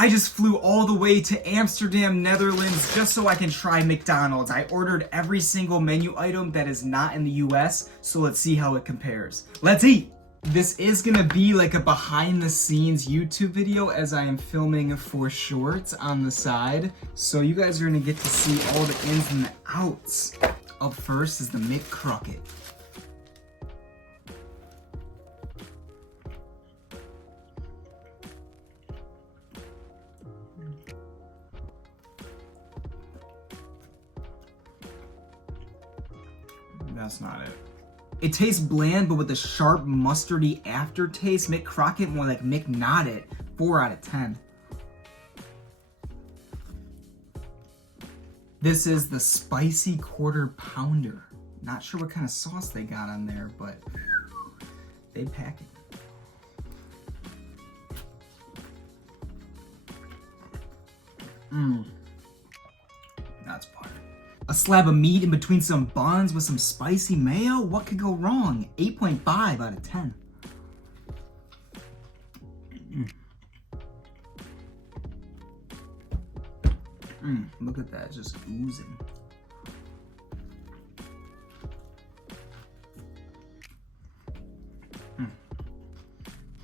I just flew all the way to Amsterdam, Netherlands, just so I can try McDonald's. I ordered every single menu item that is not in the US, so let's see how it compares. Let's eat! This is gonna be like a behind the scenes YouTube video as I am filming for shorts on the side. So you guys are gonna get to see all the ins and the outs. Up first is the McCrocket. That's not it. It tastes bland, but with a sharp mustardy aftertaste. McCrocket, more like McNot 4 out of 10. This is the spicy quarter pounder. Not sure what kind of sauce they got on there, but they pack it. That's part. A slab of meat in between some buns with some spicy mayo? What could go wrong? 8.5 out of 10. Look at that, just oozing.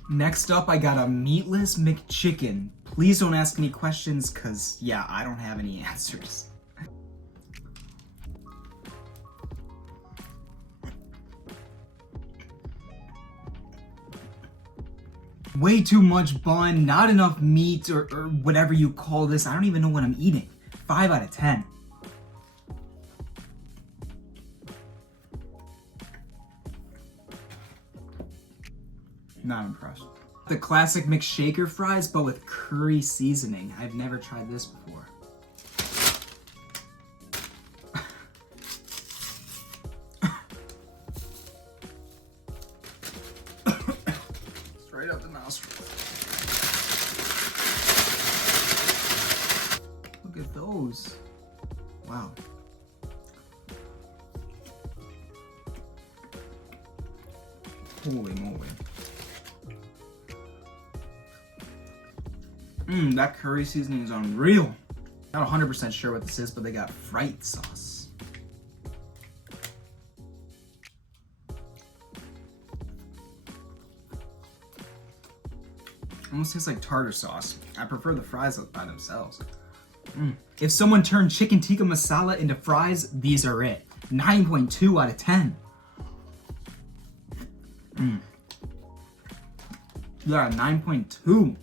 Next up, I got a meatless McChicken. Please don't ask any questions, cause yeah, I don't have any answers. Way too much bun, not enough meat, or whatever you call this. I don't even know what I'm eating. 5 out of 10. Not impressed. The classic McShaker fries, but with curry seasoning. I've never tried this before. Straight up the nostrils. Look at those. Wow. Holy moly. That curry seasoning is unreal. Not 100% sure what this is, but they got fried sauce. Almost tastes like tartar sauce. I prefer the fries by themselves. If someone turned chicken tikka masala into fries, these are it. 9.2 out of 10. Yeah, 9.2.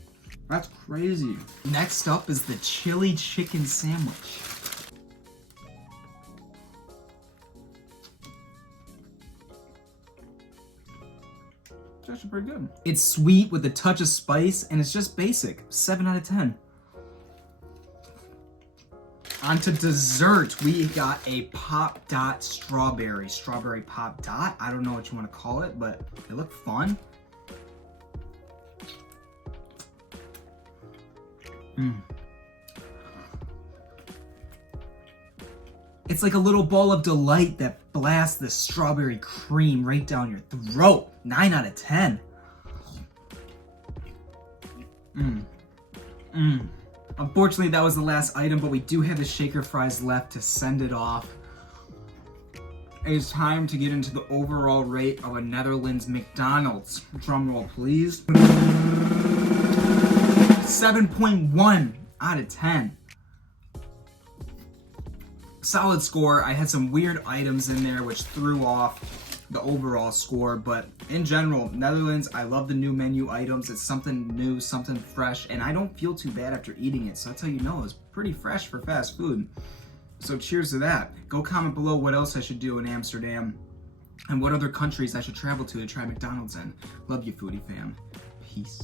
That's crazy. Next up is the chili chicken sandwich. It's actually pretty good. It's sweet with a touch of spice, and it's just basic. 7 out of 10. On to dessert, we got a Pop Dot strawberry. Strawberry Pop Dot. I don't know what you want to call it, but they look fun. It's like a little ball of delight that blasts the strawberry cream right down your throat. 9 out of 10. Unfortunately, that was the last item, but we do have the shaker fries left to send it off. It's time to get into the overall rate of a Netherlands McDonald's. Drum roll, please. 7.1 out of 10. Solid score. I had some weird items in there which threw off the overall score, but in general, Netherlands, I love the new menu items. It's something new, something fresh, and I don't feel too bad after eating it, so that's how you know it's pretty fresh for fast food. So cheers to that. Go comment below what else I should do in Amsterdam and what other countries I should travel to try McDonald's in. Love you, foodie fam. Peace.